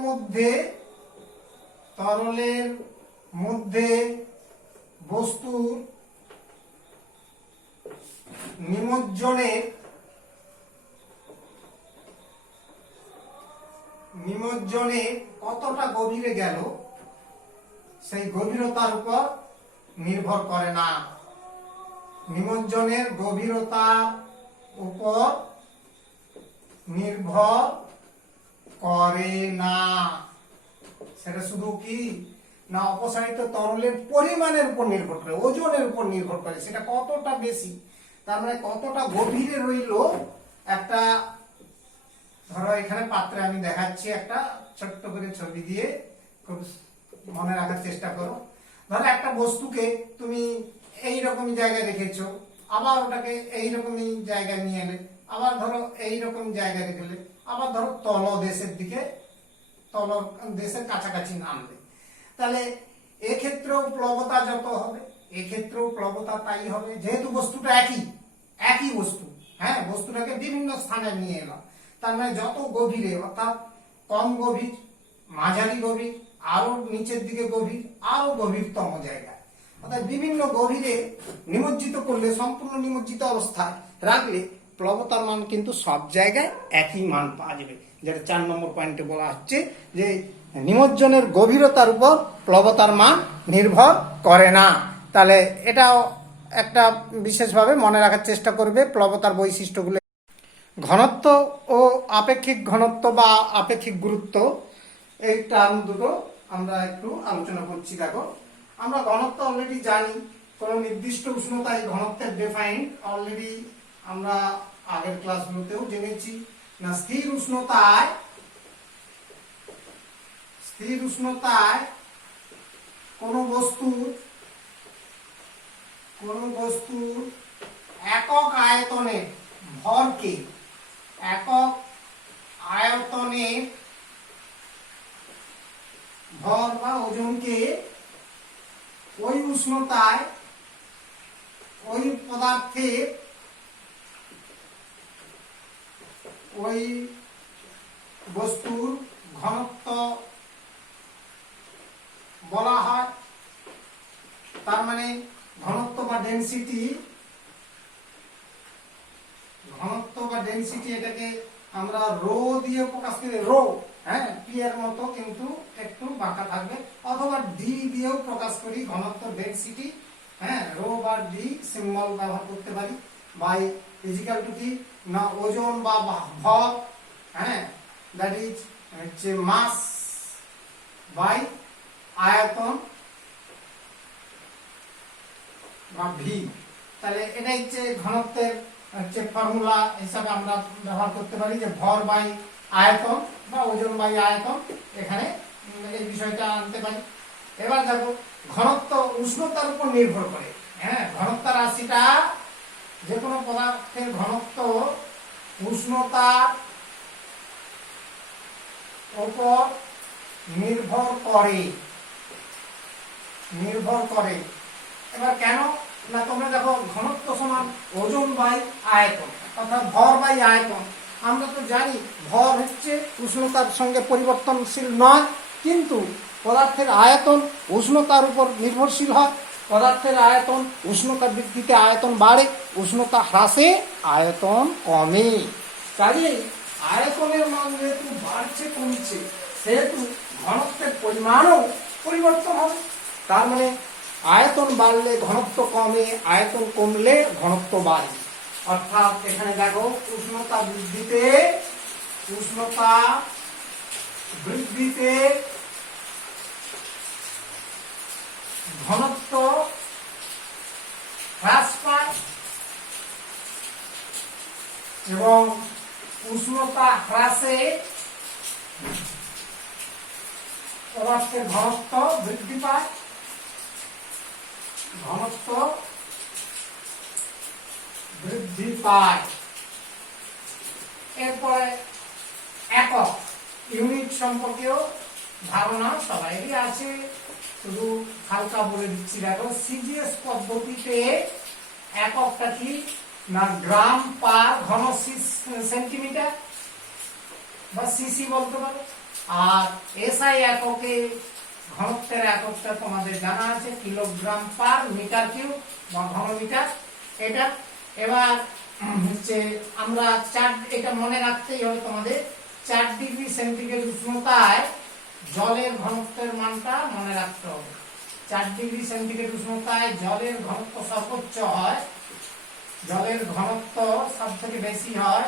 মধ্যে বস্তুর নিমজ্জনে কতটা গভীরে গেল সেই গভীরতার উপর নির্ভর করে না। নিমজ্জনের গভীরতার উপর নির্ভর করে না, সেটা শুধু কি না অপসারিত তরলের পরিমাণের উপর নির্ভর করে, ওজনের উপর নির্ভর করে, সেটা কতটা বেশি, তার মানে কতটা গভীরে রইল। একটা ধরো এখানে পাত্রে আমি দেখাচ্ছি, একটা ছোট্ট করে ছবি দিয়ে খুব মনে রাখার চেষ্টা করো। ধরো একটা বস্তুকে তুমি এইরকমই জায়গায় রেখেছো, আবার ওটাকে এইরকমই জায়গায় নিয়ে এলে, আবার ধরো এইরকম জায়গায় রেখেলে, আবার ধরো তলদেশের দিকে, তলদেশের কাছাকাছি নামলে, তাহলে এক্ষেত্রেও প্লবতা যত হবে, এক্ষেত্রেও প্লবতা তাই হবে, যেহেতু বস্তুটা একই বস্তু। হ্যাঁ, বস্তুটাকে বিভিন্ন স্থানে নিয়ে এলাম, তার মানে যত গভীরে, অর্থাৎ কম গভীর, মাঝারি গভীর, আরো নিচের দিকে গভীর, আরো গভীরতম জায়গায়, অর্থাৎ বিভিন্ন গভীরে নিমজ্জিত করলে, সম্পূর্ণ নিমজ্জিত অবস্থায় রাখলে প্লবতার মান কিন্তু সব জায়গায় একই মান পাওয়া যাবে। যেটা 4 নম্বর পয়েন্টে বলা হচ্ছে যে নিমজ্জনের গভীরতার উপর প্লবতার মান নির্ভর করে না। তাহলে এটাও একটা বিশেষভাবে মনে রাখার চেষ্টা করবে প্লবতার বৈশিষ্ট্যগুলো। ঘনত্ব ও আপেক্ষিক ঘনত্ব বা আপেক্ষিক গুরুত্ব, এই টার্ম দুটো আমরা একটু আলোচনা করছি। দেখো, আমরা ঘনত্ব অলরেডি জানি, কোন নির্দিষ্ট উষ্ণতায় ঘনত্বের ডিফাইন অলরেডি আমরা আগের ক্লাসগুলোতেও জেনেছি। না, স্থির উষ্ণতায় কোন বস্তুর একক আয়তনের ভরকে, একক আয়তনের ভর বা ওজনকে ওই উষ্ণতায় ওই পদার্থের, ওই বস্তুর ঘনত্ব বলা হয়। তার মানে ঘনত্ব বা ডেনসিটি, এটাকে আমরা রো দিয়ে প্রকাশ করি, রো, হ্যাঁ, পি এর মতো কিন্তু একটু বাঁকা থাকবে, অথবা ডি দিয়েও প্রকাশ করি ঘনত্ব, ডেনসিটি। হ্যাঁ, রো বা ডি সিম্বল ব্যবহার করতে পারি। বাই ইজিক্যাল টু কি না, ওজন বা ভর, হ্যাঁ, দ্যাট ইজ হচ্ছে মাস বাই আয়তন বা ভি। তাহলে এটা হচ্ছে ঘনত্বের হচ্ছে ফর্মুলা হিসাবে আমরা ব্যবহার করতে পারি, যে ভর বাই আয়তন বা ওজন বাই আয়তন, এখানে এই বিষয়টা আনতে পারি। এবার দেখো, ঘনত্ব উষ্ণতার উপর নির্ভর করে। হ্যাঁ, ঘনত্ব রাশিটা, যে কোনো পদার্থের ঘনত্ব উষ্ণতার উপর নির্ভর করে। এবার কেন না, তোমরা দেখো, ঘনত্ব সমান ওজন বাই আয়তন, অর্থাৎ ভর বাই আয়তন। আমরা তো জানি ভর হচ্ছে উষ্ণতার সঙ্গে পরিবর্তনশীল নয়, কিন্তু পদার্থের আয়তন উষ্ণতার উপর নির্ভরশীল হয়। পদার্থের আয়তন, উষ্ণতা বৃদ্ধিতে আয়তন বাড়ে, উষ্ণতা হ্রাসে আয়তন কমে। কাজেই আয়তনের মান যেহেতু বাড়ছে কমছে, সেহেতু ঘনত্বের পরিমাণও পরিবর্তন হবে। তার মানে আয়তন বাড়লে ঘনত্ব কমে, আয়তন কমলে ঘনত্ব বাড়ে। অর্থাৎ এখানে দেখো, উষ্ণতা বৃদ্ধিতে ঘনত্ব হ্রাস পায় এবং উষ্ণতা হ্রাসে পদার্থের ঘনত্ব বৃদ্ধি পায়। এরপরে একক, ইউনিট সম্পর্কেও ধারণা সবাইরই আছে, শুধু হালকা বলে দিচ্ছি। দেখো, সিজিএস পদ্ধতিতে এককটা কি না, গ্রাম পার ঘন সেন্টিমিটার বা সিসি বলতে পারো। আর এসআই এককে ঘনত্বের এককটা তোমাদের জানা আছে, কিলোগ্রাম পার মিটার কিউব বা ঘনমিটার এটা। এবার হচ্ছে আমরা এটা মনে রাখতেই হবে তোমাদের, 4 ডিগ্রি সেন্টিগ্রেড উষ্ণতায় জলের ঘনত্বের মানটা মনে রাখতে হবে। 4 ডিগ্রি সেন্টিগ্রেড উষ্ণতায় জলের ঘনত্ব সর্বোচ্চ হয়, জলের ঘনত্ব সব থেকে বেশি হয়,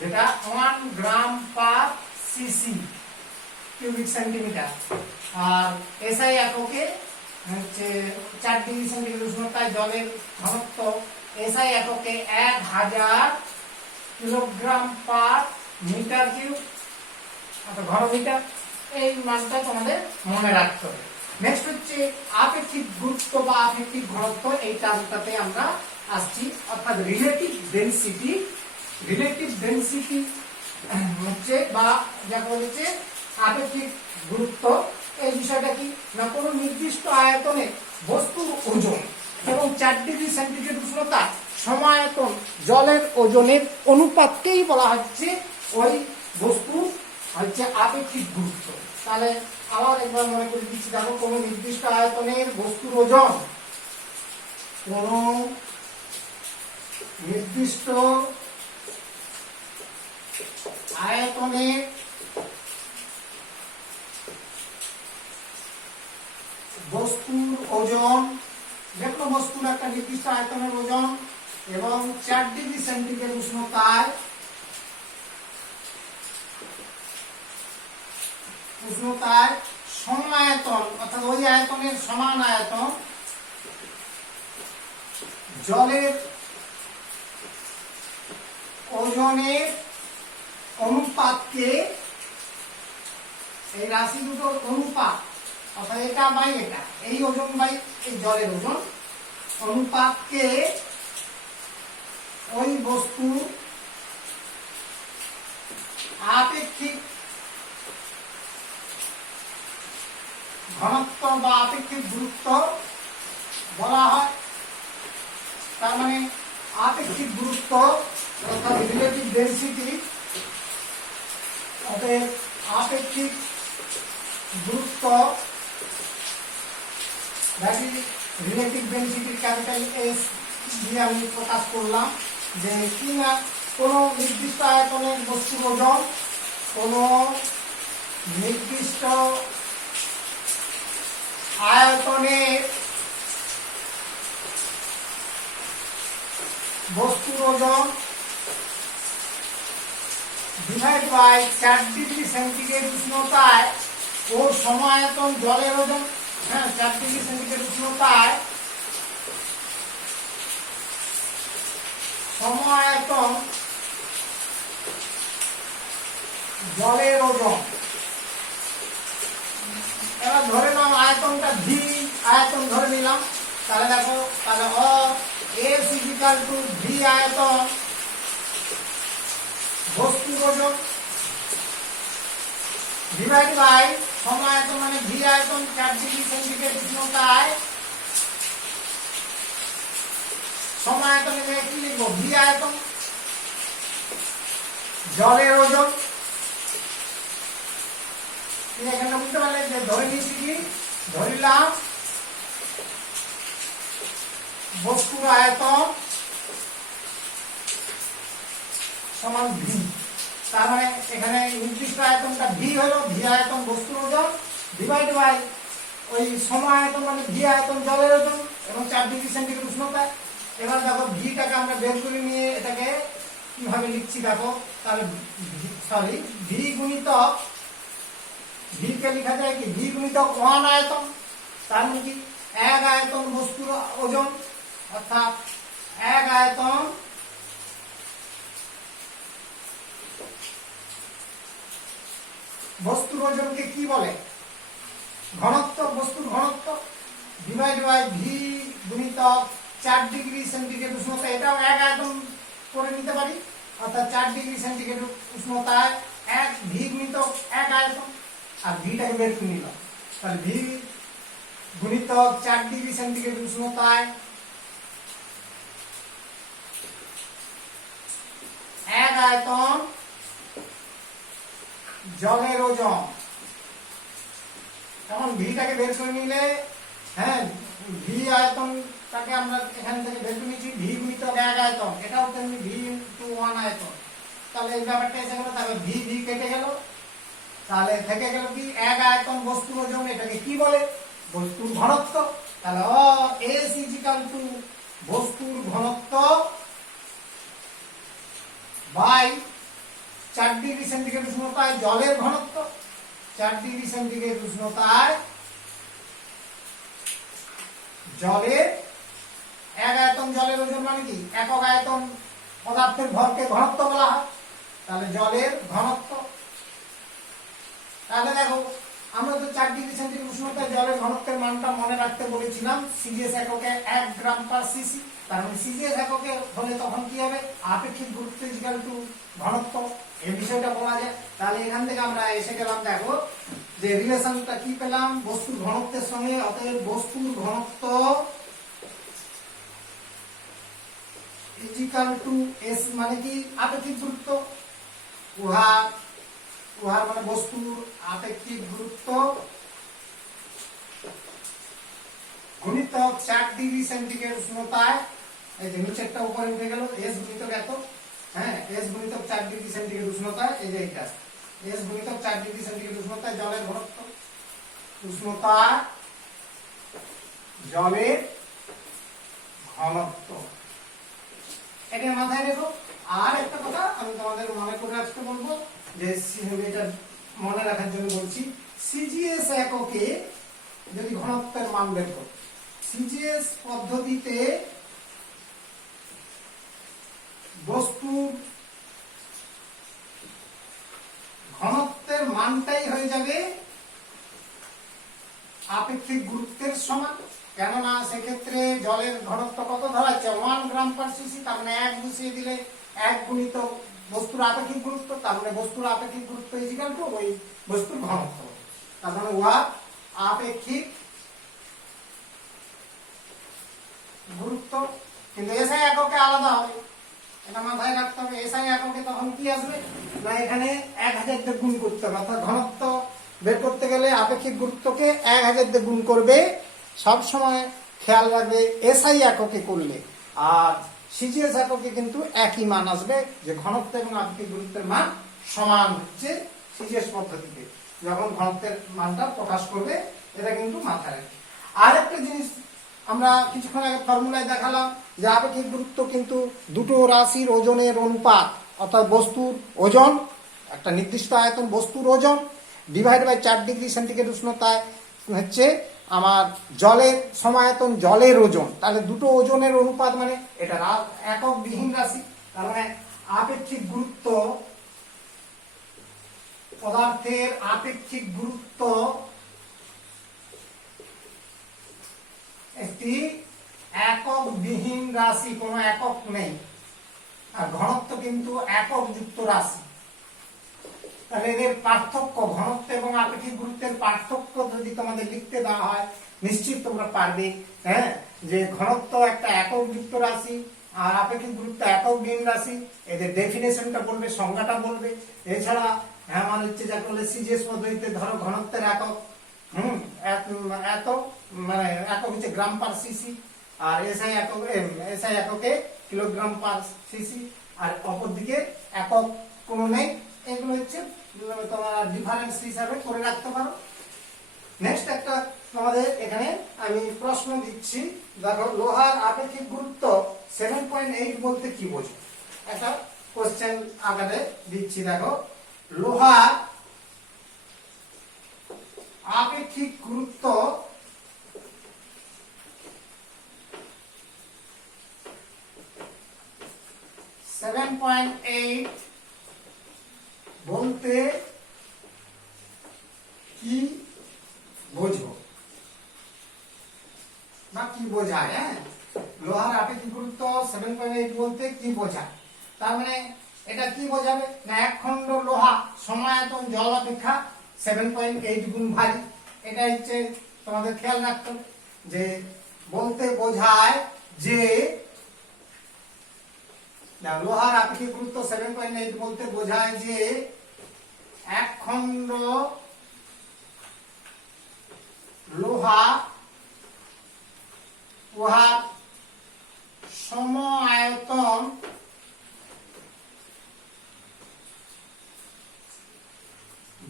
যেটা 1 গ্রাম পার সিসি কিউবিক সেন্টিমিটার। আর এসআই এককে হচ্ছে 4 ডিগ্রি সেন্টিগ্রেড উষ্ণতায় জলের ঘনত্ব এসআই এককে 1000 কিলোগ্রাম পার মিটার কিউব, অর্থাৎ ঘনমিটার। এই মানটা তোমাদের মনে রাখতে হবে। নেক্সট হচ্ছে আপেক্ষিক গুরুত্ব বা আপেক্ষিক ঘনত্ব, এই টার্মটাতে আমরা আসছি, অর্থাৎ রিলেটিভ ডেনসিটি। রিলেটিভ ডেনসিটি হচ্ছে বা যাকে বলেছে আপেক্ষিক গুরুত্ব, এই বিষয়টা কি না কোনো নির্দিষ্ট আয়তনে বস্তুর ওজন এবং 4 ডিগ্রি সেন্টিগ্রেড উষ্ণতা সমায়তন জলের ওজনের অনুপাতকেই বলা হচ্ছে ওই বস্তু হচ্ছে আপেক্ষিক গুরুত্ব। তাহলে আবার একবার মনে করে দিচ্ছি, দেখো কোনো নির্দিষ্ট আয়তনের বস্তুর ওজন, কোনো নির্দিষ্ট আয়তনের বস্তুর ওজন, যে কোনো বস্তুর একটা নির্দিষ্ট আয়তনের ওজন এবং 4 ডিগ্রি সেন্টিগ্রেড উষ্ণতায় সমায়তন, অর্থাৎ ওই আয়তনের সমান আয়তন জলের ওজনের অনুপাতকে, এই রাশি দুটোর অনুপাত, অর্থাৎ এটা বাই এটা, এই ওজন বাই এই জলের ওজন অনুপাতকে ওই বস্তু আপেক্ষিক ঘনত্ব বা আপেক্ষিক গুরুত্ব বলা হয়। তার মানে আপেক্ষিক গুরুত্ব অর্থাৎ রিলেটিভ ডেনসিটি, অতএব আপেক্ষিক গুরুত্ব রিলেটিভ ডেনসিটি ক্যাপিটাল এস দিয়ে আমি প্রকাশ করলাম যে কিনা কোনো নির্দিষ্ট আয়তনের বস্তুর ওজন, কোনো নির্দিষ্ট আয়তনের বস্তুর ওজন ডিভাইড বাই 4 ডিগ্রি সেন্টিগ্রেড উষ্ণতায় ও সমায়তন জলের ওজন, হ্যাঁ 4 ডিগ্রি সেন্টিগ্রেড উষ্ণতায় সমায়তন জলের ওজন। এবার ধরে নাও আয়তনটা ভি আয়তন ধরে নিলাম, তাহলে দেখো তাহলে S ইকুয়াল টু ভি আয়তন বস্তুর ওজন ডিভাইড বাই সমায়তন মানে ভি আয়তন 4 ডিগ্রি সেন্টিগ্রেড উষ্ণতায় সমায়তনে কি লিখবো, ভি আয়তন জলের ওজন। এখানে বুঝতে পারলে যে ধরে নিয়েছি কি, ধরিলাম বস্তুর আয়তন সমান ভি, তার মানে এখানে নির্দিষ্ট আয়তনটা ভি হলো, ভি আয়তন বস্তুর ওজন ডিভাইড বাই ওই সমায়তন মানে ভি আয়তন জলের ওজন এবং 4 ডিগ্রি সেন্টিগ্রেড উষ্ণতা। এবার দেখো ভিটাকে আমরা বের করে নিয়ে এটাকে কিভাবে লিখছি দেখো, তাহলে সরি ভি গুণিতক, ভি কে লেখা যায় কি ভি গুণিতক 1 আয়তন, তার মানে কি 1 আয়তন বস্তুর ওজন, অর্থাৎ 1 আয়তন বস্তুর ওজনকে কি বলে, ঘনত্ব, বস্তুর ঘনত্ব ডিভাইড বাই ভি গুণিতক 4 ডিগ্রি সেন্টিগ্রেড উষ্ণতা, এটাও 1 আয়তন করে নিতে পারি, অর্থাৎ 4 ডিগ্রি সেন্টিগ্রেড উষ্ণতায় 1 ভি গুণিতক 1 আয়তন, আর ভিটাকে বের করে নিলাম, তাহলে ভি গুণিতক 4 ডিগ্রি সেন্টিগ্রেড উষ্ণতায় 1 আয়তন জলের ওজন। এখন ভিটাকে বের করে নিলে, হ্যাঁ ভি আয়তনটাকে আমরা এখান থেকে বের করে নিয়েছি, ভি গুণিতক 1 আয়তন, এটাও তেমনি ভি ইনটু 1 আয়তন, তাহলে এই ব্যাপারটা এসে গেল, তাহলে ভি ভি কেটে গেল, তাহলে থেকে গেল কি 1 আয়তন বস্তুর ওজন, এটাকে কি বলে, বস্তুর ঘনত্ব। তাহলে S ইকুয়াল টু বস্তুর ঘনত্ব বাই 4 ডিগ্রি সেন্টিগ্রেড উষ্ণতায় জলের ঘনত্ব, 4 ডিগ্রি সেন্টিগ্রেড উষ্ণতায় জলের 1 আয়তন জলের ওজন মানে কি একক আয়তন পদার্থের ভরকে ঘনত্ব বলা হয়, তাহলে জলের ঘনত্ব। তাহলে দেখো আমরা তো 4 ডিগ্রি সেন্টিগ্রেড উষ্ণতায় জলের ঘনত্বের মানটা মনে রাখতে বলেছিলাম সিজিএস এককে 1 গ্রাম পার সিসি। তার মানে সিজিএস এককে হলে তখন কি হবে, আপেক্ষিক গুরুত্ব ইকুয়াল টু ঘনত্ব, এই বিষয়টা বলা যায়। তাহলে এখান থেকে আমরা এসে গেলাম, দেখো যে রিলেশনটা কি পেলাম বস্তুর ঘনত্বের সঙ্গে, অতএব বস্তুর ঘনত্ব ইকুয়াল টু এস মানে কি আপেক্ষিক গুরুত্ব, উহার মানে বস্তুর আপেক্ষিক গুরুত্ব গুণিতক 4 ডিগ্রি সেন্টিগ্রেড উষ্ণতায়, এই যে নিচেরটা উপরে উঠে গেল এস গুণিতক এত, হ্যাঁ এস গুণিতক 4 ডিগ্রি সেন্টিগ্রেড উষ্ণতায়, এই যে এটা এস গুণিতক 4 ডিগ্রি সেন্টিগ্রেড উষ্ণতায় জলের ঘনত্ব, উষ্ণতা জলের ঘনত্ব, এটা মাথায় রেখো। আর একটা কথা আমি তোমাদের মনে করে রাখতে বলবো, যে এটা মনে রাখার জন্য বলছি, সিজিএস এককে যদি ঘনত্বের মান বের করো, সিজিএস পদ্ধতিতে বস্তুর ঘনত্বের মানটাই হয়ে যাবে আপেক্ষিক গুরুত্বের সমান। কেননা সেক্ষেত্রে জলের ঘনত্ব কত ধরা যাচ্ছে 1 গ্রাম পার সিসি, তার মানে 1 বসিয়ে দিলে 1 গুণিত বস্তুর আপেক্ষিক গুরুত্ব, তার মানে বস্তুর আপেক্ষিক গুরুত্ব ইকুয়াল টু ওই বস্তুর ঘনত্ব, তার মানে উহা আপেক্ষিক গুরুত্ব। কিন্তু এসআই এককে আলাদা হবে, এটা মাথায় রাখতে হবে। এসআই এককে তখন কি আসবে না, এখানে 1000 দিয়ে গুণ করতে হবে, অর্থাৎ ঘনত্ব বের করতে গেলে আপেক্ষিক গুরুত্বকে 1000 দিয়ে গুণ করবে। সব সময় খেয়াল রাখবে এসআই এককে করলে আর সিজিএস এককে কিন্তু একই মান আসবে, যে ঘনত্ব এবং আপেক্ষিক গুরুত্বের মান সমান হচ্ছে সিজিএস পদ্ধতিতে যখন ঘনত্বের মানটা প্রকাশ করবে, এটা কিন্তু মাথায় রাখবে। আর একটা জিনিস আমরা কিছুক্ষণ আগে ফর্মুলায় দেখালাম যে আপেক্ষিক গুরুত্ব কিন্তু দুটো রাশির ওজনের অনুপাত, অর্থাৎ বস্তুর ওজন একটা নির্দিষ্ট আয়তন বস্তুর ওজন ডিভাইড বাই 4 ডিগ্রি সেন্টিগ্রেড উষ্ণতায় হচ্ছে আমার জলের সমায়তন জলের ওজন। তাহলে দুটো ওজনের অনুপাত মানে এটা একক বিহীন রাশি, তার মানে আপেক্ষিক গুরুত্ব, পদার্থের আপেক্ষিক গুরুত্ব একটি একক বিহীন রাশি, কোনো একক নেই, আর ঘনত্ব কিন্তু একক যুক্ত রাশি। তাহলে এদের পার্থক্য, ঘনত্ব এবং আপেক্ষিক গুরুত্বের পার্থক্য যদি তোমাদের লিখতে দেওয়া হয় নিশ্চিত তোমরা পারবে, হ্যাঁ, যে ঘনত্ব একটা একক যুক্ত রাশি আর আপেক্ষিক গুরুত্ব একক বিহীন রাশি, এদের ডেফিনেশনটা বলবে, সংজ্ঞাটা বলবে। এছাড়া হ্যাঁ মানে হচ্ছে যা করলে সিজিএস পদ্ধতিতে ধরো ঘনত্বের একক এত মানে একক হচ্ছে গ্রাম পার সিসি, আর এসআই এককে কিলোগ্রাম পার সিসি, আর অপরদিকে একক কোনো নেই। এগুলো হচ্ছে তোমার ডিফারেন্স হিসাবে করে রাখতে পারো। নেক্সট একটা তোমাদের এখানে আমি প্রশ্ন দিচ্ছি, দেখো লোহার আপেক্ষিক গুরুত্ব 7.8 বলতে কি বোঝো, একটা কোশ্চেন আকারে দিচ্ছি। দেখো লোহার আপেক্ষিক গুরুত্ব 7.8 বলতে কি বোঝো বা কি বোঝায়, হ্যাঁ লোহার আপেক্ষিক গুরুত্ব 7.8 বলতে কি বোঝায়। তার মানে এটা কি বোঝাবে না, এক খণ্ড লোহা সমায়তন জল অপেক্ষা 7.8 গুণ ভারী। এটা হচ্ছে তোমাদের খেয়াল রাখতে হবে, যে বলতে বোঝায় যে লোহার আপেক্ষিক গুরুত্ব 7.8 বলতে বোঝায় যে এক খণ্ড লোহা উহার সম আয়তন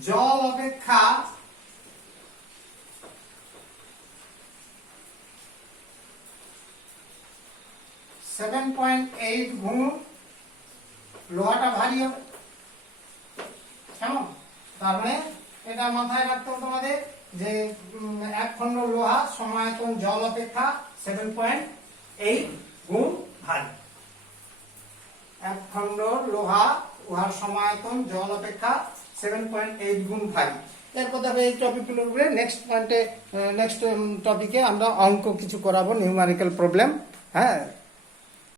জল অপেক্ষা 7.8 গুণ লোহাটা ভারী হবে, কেমন? তার মানে এটা মাথায় রাখতে হবে তোমাদের, যে এক খণ্ড লোহা সমায়তন জল অপেক্ষা 7.8 গুণ ভারী। এক খণ্ড লোহা উহার সমায়তন জল অপেক্ষা 7.8 গুণ ভারী। এরপর দেখো এই টপিকগুলোর উপরে নেক্সট পয়েন্টে নেক্সট টপিকে আমরা অঙ্ক কিছু করাবো, নিউমারিক্যাল প্রবলেম। হ্যাঁ,